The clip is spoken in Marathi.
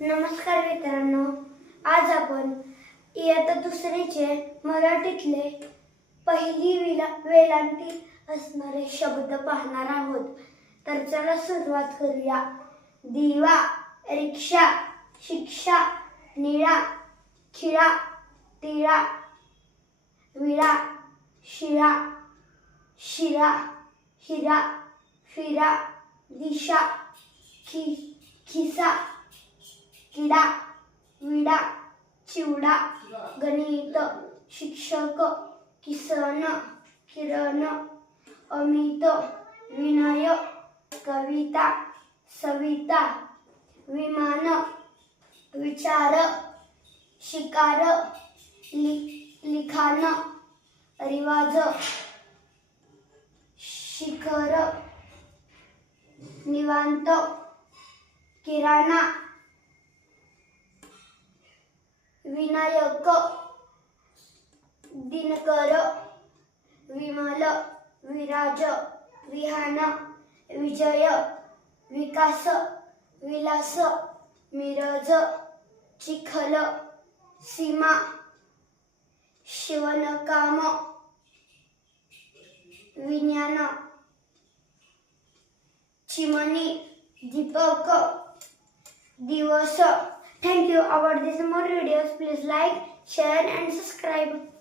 नमस्कार मित्रांनो. आज आपण इयत्ता दुसरीचे मराठीतले पहिली विला वेलांटी असणारे शब्द पाहणार आहोत. तर चला सुरुवात करूया. दिवा रिक्षा शिक्षा निळा खिळा तिळा विळा शिळा शिरा हिरा फिरा दिशा खि खिसा चिवडा गणित शिक्षक किसन किरण अमित विनय कविता सविता विमान विचार शिकार लि लिखाण रिवाज शिखर निवांत किराणा विनायक दिनकर विमल विराज विहान विजय विकास विलास मिरज चिखल सीमा शिवणकाम विज्ञान चिमणी दीपक दिवस Thank you. About these more videos, please like, share and subscribe.